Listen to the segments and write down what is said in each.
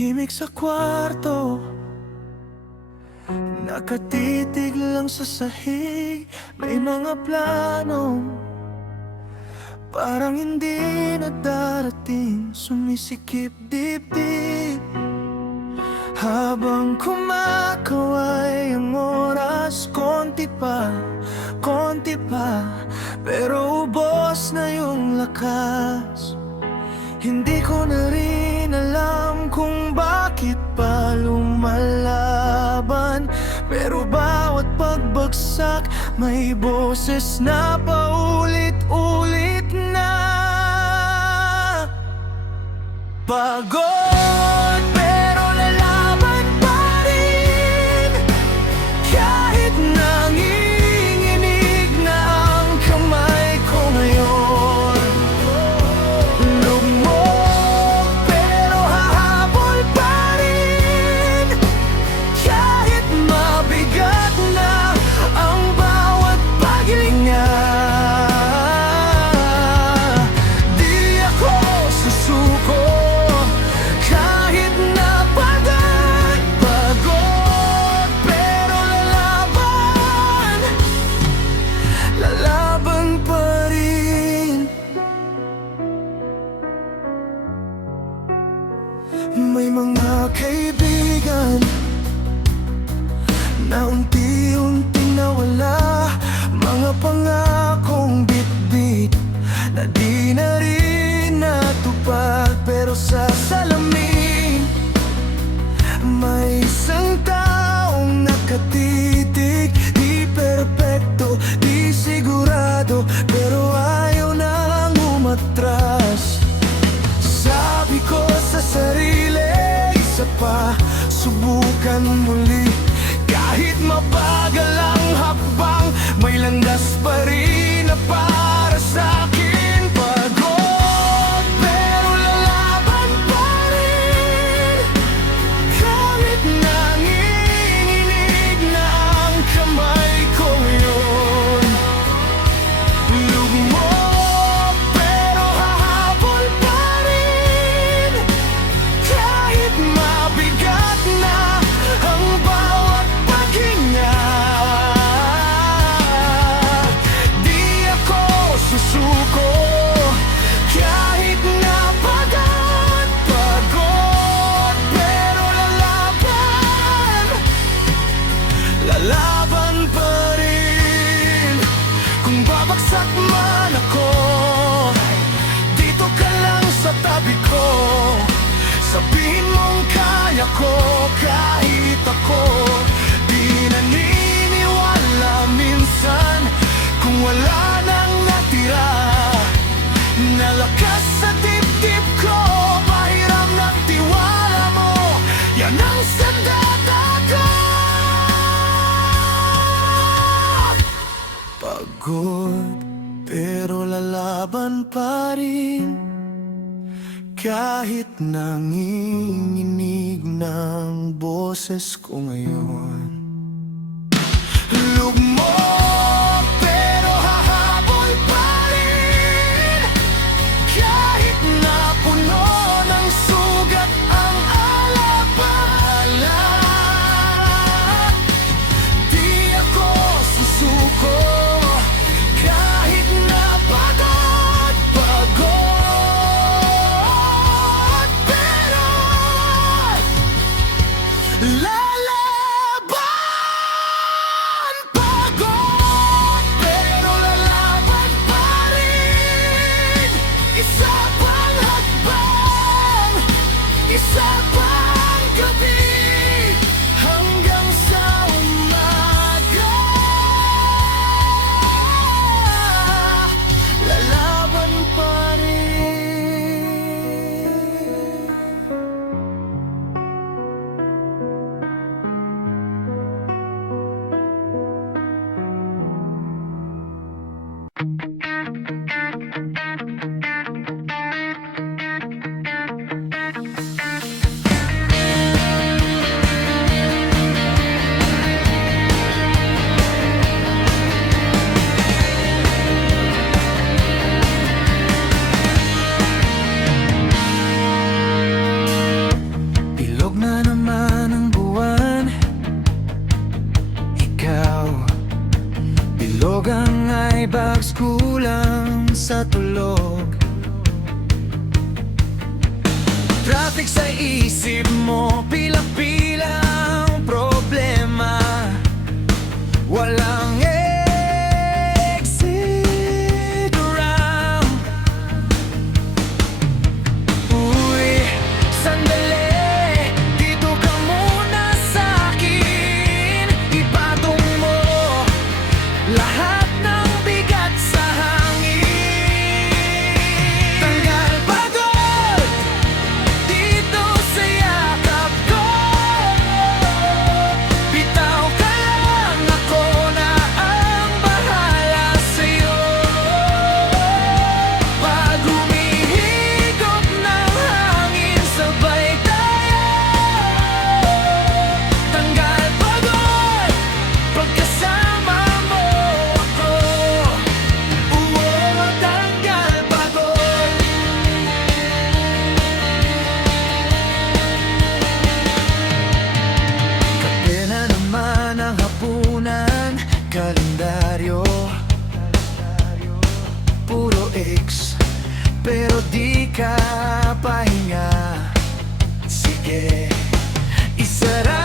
Tahimik sa kwarto, nakatitig lang sa sahig. May mga plano, parang hindi na darating. Sumisikip dibdib, habang kumakaway ang oras. Konti pa, pero ubos na yung lakas. Hindi ko na rin alam kung bakit pa lumalaban, pero bawat pagbagsak may boses na paulit-ulit na. Pagod pero lalaban pa rin, kahit nanginginig na ang kamay ko ngayon. Lugmok pero hahabol pa rin, kahit mabigat na ang bawat paghinga. Di ako susuko kahit napagod. Pagod pero lalaban pa rin. May mga kaibigan na unti-unting nawala, mga pangakong bitbit na di na rin natupad. Pero sa salamin may isang taong nakatitig. Di perpekto, di sigurado, pero ayaw nang umatras. Sabi ko sa sarili, isa pa, subukan muli. Kahit mabagal ang hakbang, may landas pa rin na para sa'kin. Pagod pero lalaban pa rin, kahit nanginginig na ang kamay ko ngayon. Lugmok pero hahabol pa rin, kahit mabigat na ang bawat paghinga. Di ako susuko kahit napagod. Pagod pero lalaban pa rin. Kung babagsak man ako, dito ka lang sa tabi ko. Sabihin mong kaya ko kahit ako di naniniwala minsan. Kung wala nang natira na lakas sa dibdib ko, pahiram ng tiwala mo, yan ang sandata ko. Pagod pero lalaban pa rin, kahit nanginginig ng boses ko ngayon. Lugmok pero hahabol pa rin, kahit napuno ng sugat ang alaala. Di ako susuko kahit napagod. Pagod pero lalaban. may bags kulang sa tulog. Traffic sa isip mo, pila-pilang problema. Walang exit ramp. Uy, sandali, dito ka muna sa'kin. Ipatong mo lahat ng bigat sa hangin. Tanggal pagod dito sa yakap ko. Bitaw ka lang, ako na ang bahala sa'yo. Pag humihigop ng hangin, sabay tayo. Tanggal pagod pagkasama mo ako. Tanggal pagod. Kape na naman ang hapunan, kalendaryo puro X, pero di ka pahinga. Sige, isara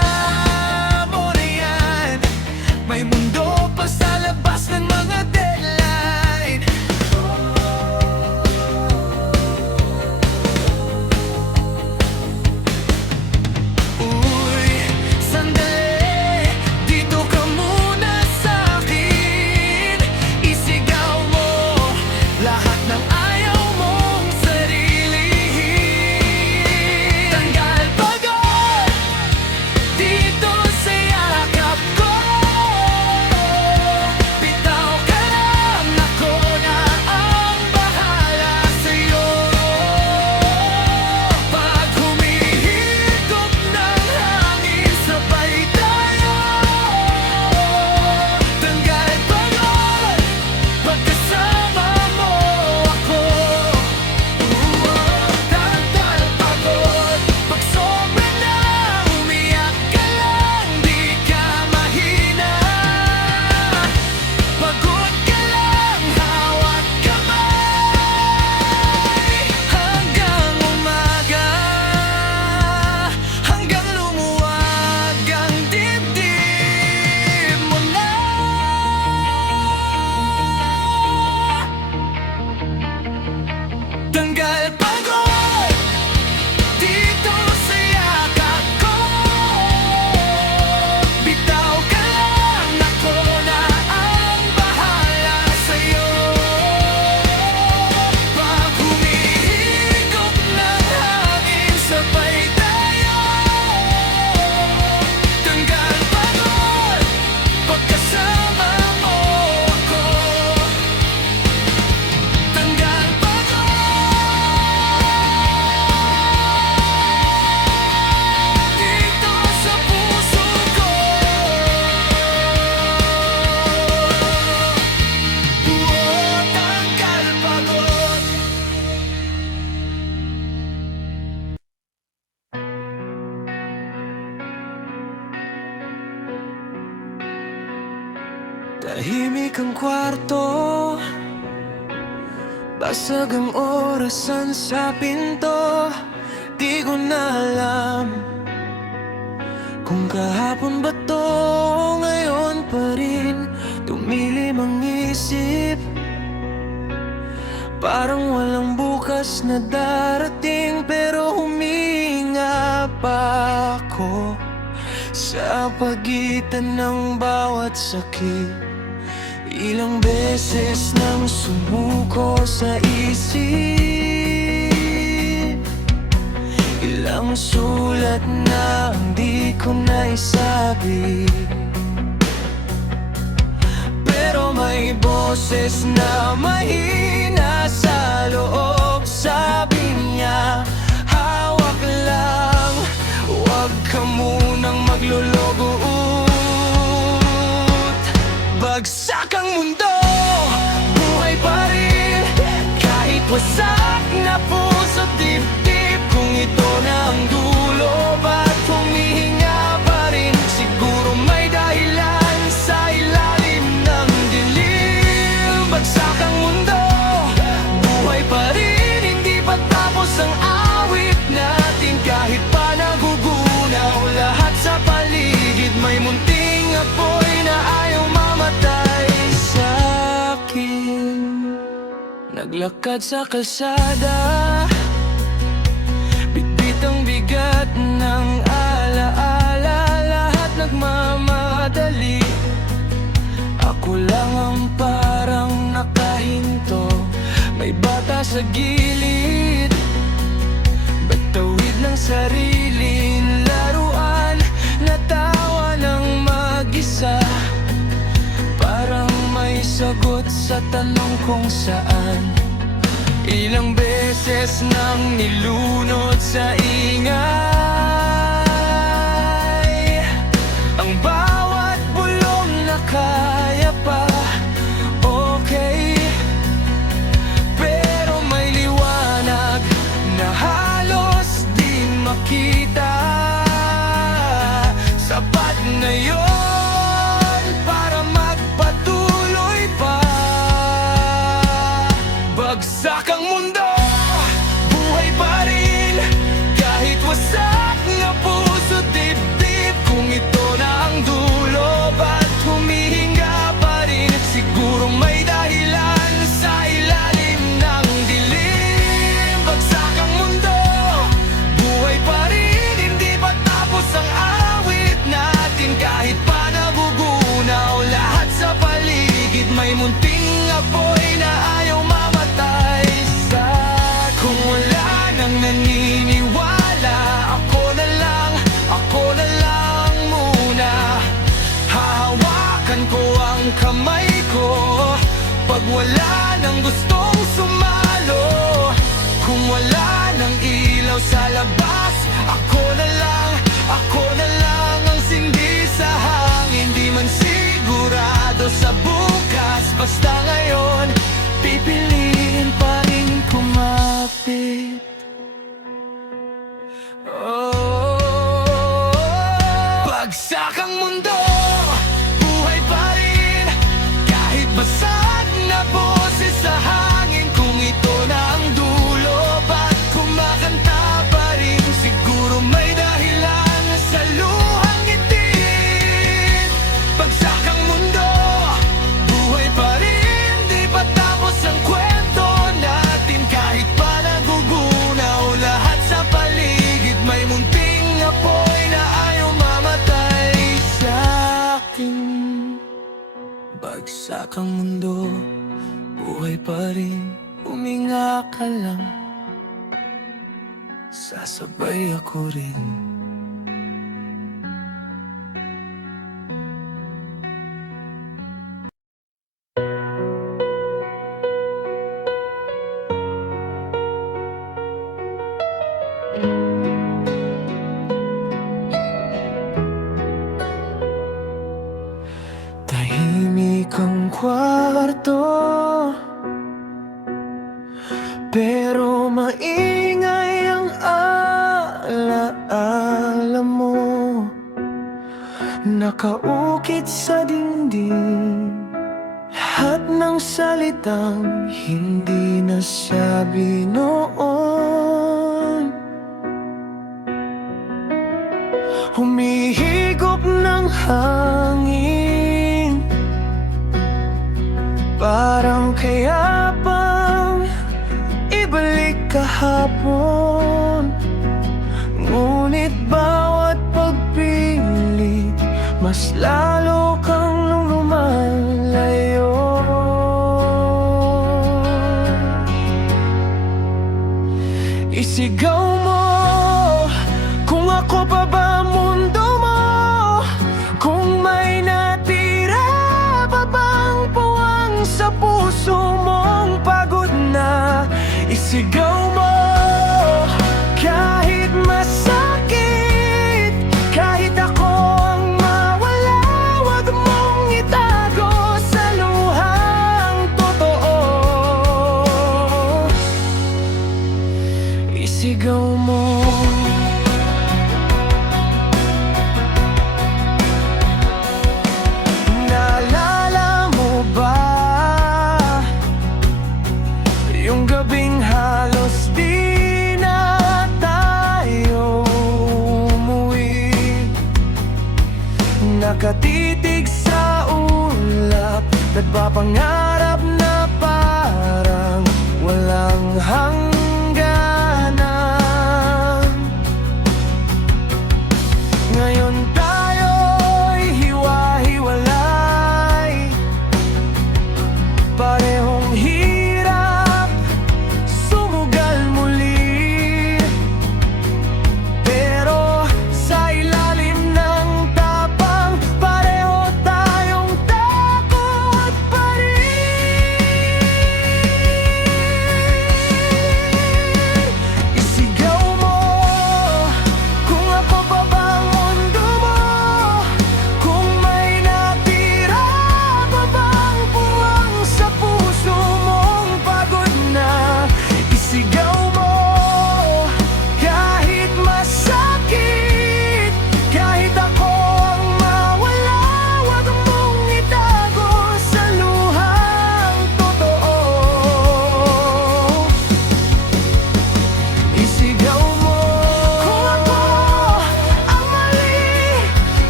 mo na yan. May mundo pa sa labas ng mga deadline. Uy, sandali, dito ka muna sa'kin. Isigaw mo lahat ng ayaw mong sarili. Tanggal pagod dito sa yakap ko. Bitaw ka lang, ako na ang bahala sa'yo. Pag humihigop ng hangin, sabay tayo. Tanggal pagod pagkasama mo ako. Tanggal pagod pag sobra na, umiyak ka lang, di ka mahina. Pagod ka lang, hawak kamay. Hanggang umaga, hanggang lumuwag ang dibdib mo na. Tanggal pagod dito sa yakap ko. Bitaw ka lang, ako na ang bahala sa'yo. Pag humihigop ng hangin, sabay tayo. Tanggal pagod pagkasama mo ako. Tanggal pagod dito sa puso ko. Tanggal pagod. Tahimik ang kwarto, basag ang orasan sa pinto. Di ko na alam kung kahapon ba to, ngayon pa rin. Tumilim ang isip, parang walang bukas na darating. Pero huminga pa ako sa pagitan ng bawat sakit. Ilang beses nang sumuko sa isip, ilang sulat na hindi ko naisabi. Pero may boses na mahina sa loob, sabi niya, hawak lang, huwag ka munang maglulugod. Bagsak ang mundo, buhay pa rin, kahit wasak na puso dibdib. Kung ito na ang dulo, ba't humihinga pa rin? Siguro may dahilan sa ilalim ng dilim. Paglakad sa kalsada, bitbit ang bigat ng alaala. Lahat nagmamadali, ako lang ang parang nakahinto. May bata sa gilid, batawid ng sarili. Laruan, natawa ng mag-isa, parang may sagot sa tanong kung saan. Ilang beses nang nilunod sa ingay, ang bawat bulong na kaya pa. Okay, pero may liwanag na halos di makita. Sapat na yun para magpatuloy pa. Bagsak ang mundo, buhay pa rin. Kahit wasak na puso, dibdib. Kung ito na ang dulo, ba't humihinga pa rin? Siguro may dahilan sa ilalim ng dilim. Bagsak ang mundo, buhay pa rin. Hindi pa tapos ang awit natin. Kahit pa nagugunaw lahat sa paligid, may munting apoy na ayaw mamatay sa. Kung wala nang naniniwala, ako na lang muna. Hahawakan ko ang kamay ko pag wala nang gustong sumalo. Kung wala nang ilaw sa labas, ako na lang ang sindi sa hangin. Di man sigurado sa bukas, basta ngayon pipiliin pa rin kumapit. Oh, bagsak ang mundo, buhay pa rin. Kahit basag na boses sa hangin, kung ito na ang dulo, ba't kumakanta pa rin? Siguro may dahilan sa luhang itin. Bagsak ang mundo, buhay pa rin. Di pa tapos ang kwento natin. Kahit pa nagugunaw lahat sa paligid, may munting apoy na ayaw mamatay sa akin. Bagsak ang mundo, buhay pa rin. Huminga ka lang, sasabay ako rin. Tahimik ang kwarto, pero maingay ang alaala mo. Nakaukit sa dingding lahat ng salitang hindi nasabi noon. Humihigop ng hangin, parang kaya pang ibalik kahapon. Ngunit bawat pagpilit, mas lalo kang lumalayo. Isigaw mo, kung ako pa ba mundo mo? Kung may natira pa bang puwang sa puso mong pagod na? Isigaw mo, kahit masakit, kahit ako ang mawala, wag mong itago sa luhang totoo. Isigaw mo. Naalala mo ba yung gabing halos di na tayo umuwi? Nakatitig sa ulap, nagpapangarap na parang walang hangganan. Ngayon tayo'y hiwa-hiwalay, parehong hirap sumugal muli. Pero sa ilalim ng tapang, pareho tayong takot pa rin.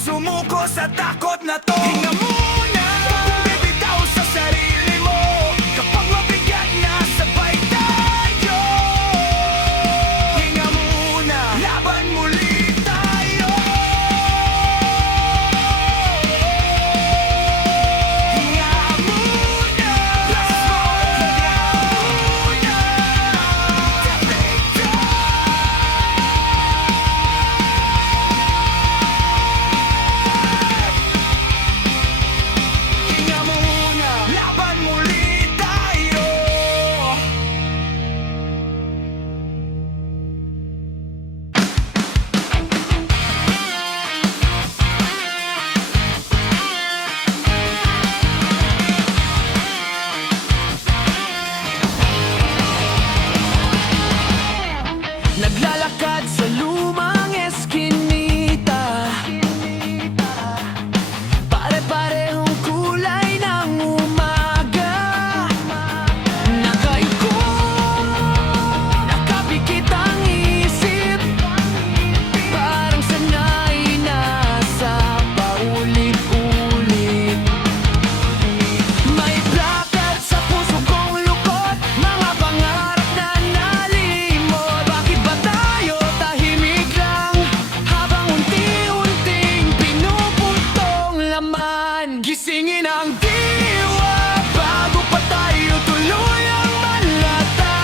sumuko sa takot na to. Hinga muna, kung bibitaw sa sarili mo. Kapag mabigat na, sabay tayo. Hinga muna, laban muli tayo. Hinga muna, last more, hinga muna. Hinga muna, laban muli tayo. Naglalakad sa lumang eskinita, pare-parehong kulay ng umaga. Nakaiko, nakapikit ang isip, parang sanay na sa paulit-ulit. May plakad sa puso kong lukot, mga pangarap na nalimot. Bakit ba tayo tahimik lang, habang unti-unting pinuputong laman? Gisingin ang diwa, bago pa tayo tuluyang manlata.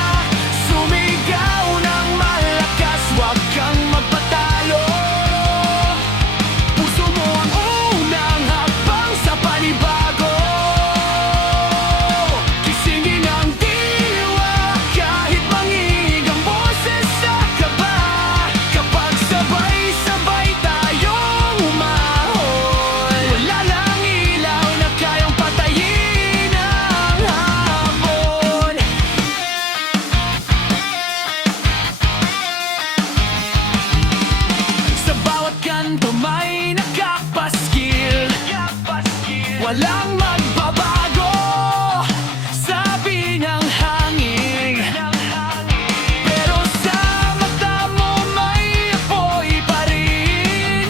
Sumigaw ng malakas, huwag kang magpatalo. Puso mo ang unang hakbang sa panibago. Gisingin ang diwa, kahit mangingig ang boses sa kaba. Kapag sabay-sabay tayong umahon, wala lang ilaw na kayang patayin ang hapon. Sa bawat kanto may nakapaskil, walang magbabago, sabi ng hangin. Pero sa mata mo may apoy pa rin,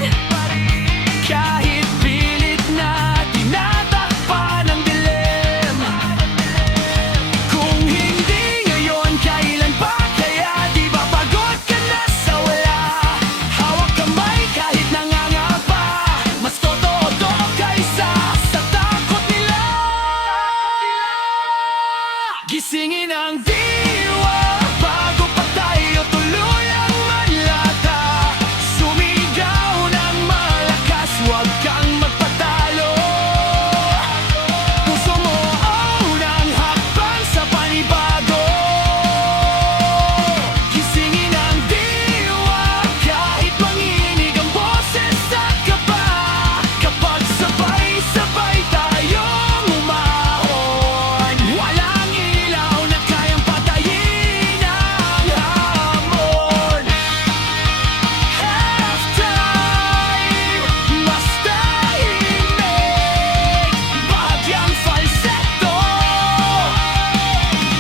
kahit pilit na tinatakpan ng dilim. Kung hindi ngayon, kailan pa kaya? Di ba pagod ka na sa wala? Hawak kamay kahit nangangapa, mas totoo to kaysa sa takot nila. Gisingin ang diwa, bago pa tayo tuluyang manlata. Sumigaw ng malakas, huwag kang magpatalo. Puso mo ang unang hakbang sa panibago. Gisingin ang diwa, kahit manginig ang boses sa kaba. Kapag sabay-sabay tayong umahon, walang ilaw na kayang patayin ang hamon. Halftime, mas tahimik, bahagyang falsetto.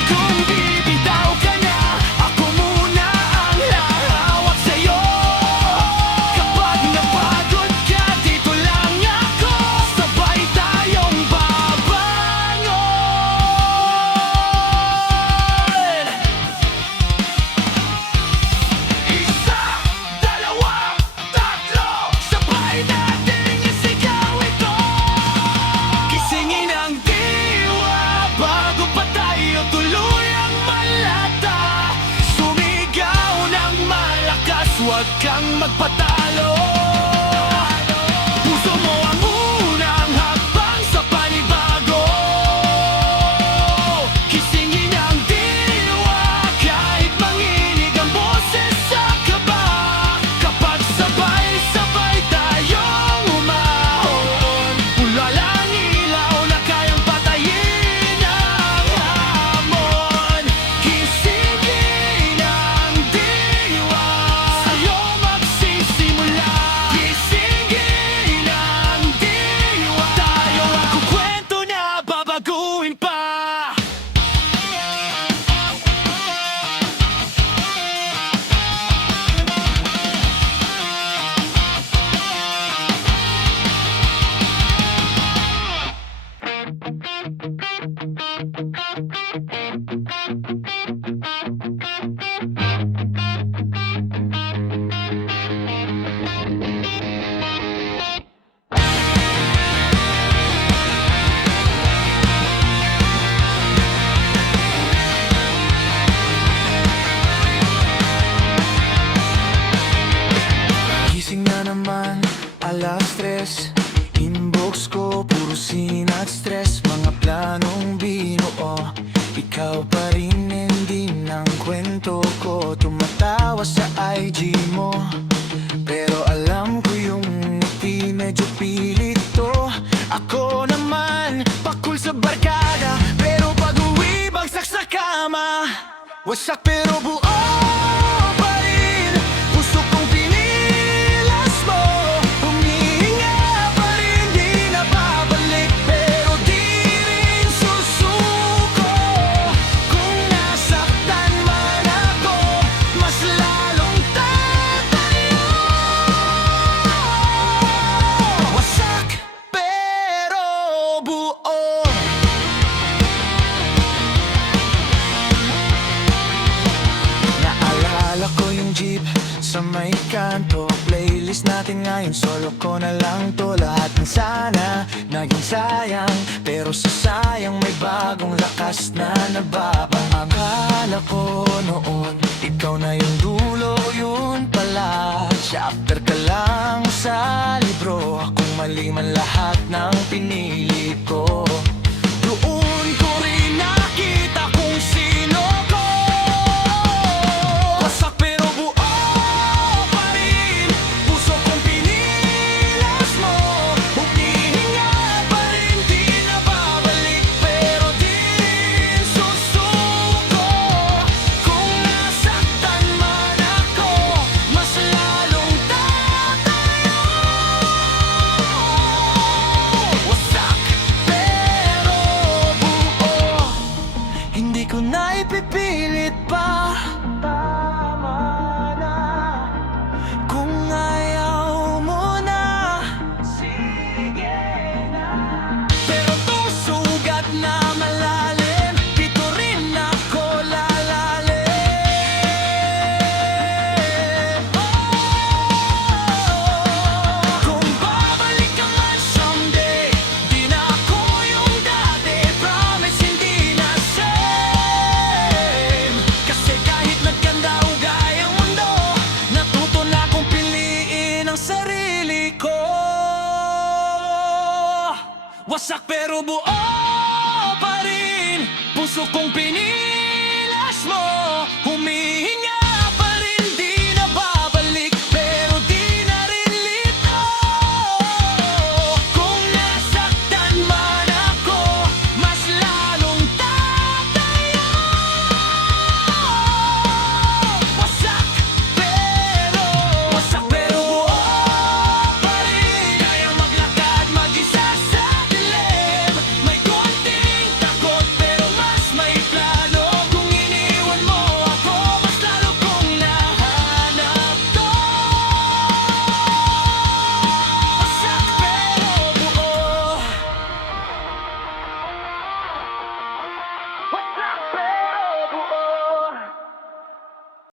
Kung bibitaw ka na, ako muna ang hahawak sa'yo. Kapag napagod ka, dito lang ako, sabay tayong babangon. Isa, dalawa, tatlo, sabay nating isigaw ito. Gisingin ang diwa, bago pa tayo tuluyang manlata. Sumigaw ng malakas, huwag kang magpatalo. Puso mo ang unang hakbang sa panibago. Gisingin ang diwa, kahit manginig ang boses sa kaba. Kapag sabay-sabay tayong umahon, wala lang ilaw na kayang patayin ang hamon. Gisingin ang diwa, sa'yo magsisi Gising na naman, alas 3. Inbox ko, puro sin at stress. Mga planong binuo, ikaw pa rin ending ng kwento ko. Tumatawa sa IG mo, pero alam ko yung ngiti medyo pilit to. Ako naman, pakul sa barkada, pero pag-uwi bagsak sa kama. Wasak pero buo pa rin, puso kong pinilas mo. Humihinga pa rin, di na babalik, pero di rin susuko. Kung nasaktan man ako, mas lalong tatayo. Wasak pero buo. Naalala ko yung jeep sa may kanto. Playlist natin ngayon, solo ko na lang to. Lahat ng sana naging sayang, pero sa sayang may bagong lakas na nababa. Akala ko noon, ikaw na yung dulo, yun pala chapter ka lang sa libro. Kung mali man lahat ng pinili ko, doon ko rin nakita kung sino ko. Wasak pero buo pa rin, puso kong pinilas mo. Humihinga pa rin, di na babalik, pero di rin susuko. Kung nasaktan man ako, mas lalong tatayo. Wasak pero buo, hindi ko na ipipilit pa. Tama na, kung ayaw mo na, sige na. Pero to sugat na malalim, dito rin ako lalalim. Kung babalik ka man someday, di na ako yung dati. Promise hindi na same. Kasi kahit nagkanda ugay ang mundo, natuto na kong piliin ang sarili ko. Wasak pero buo pa rin, puso kong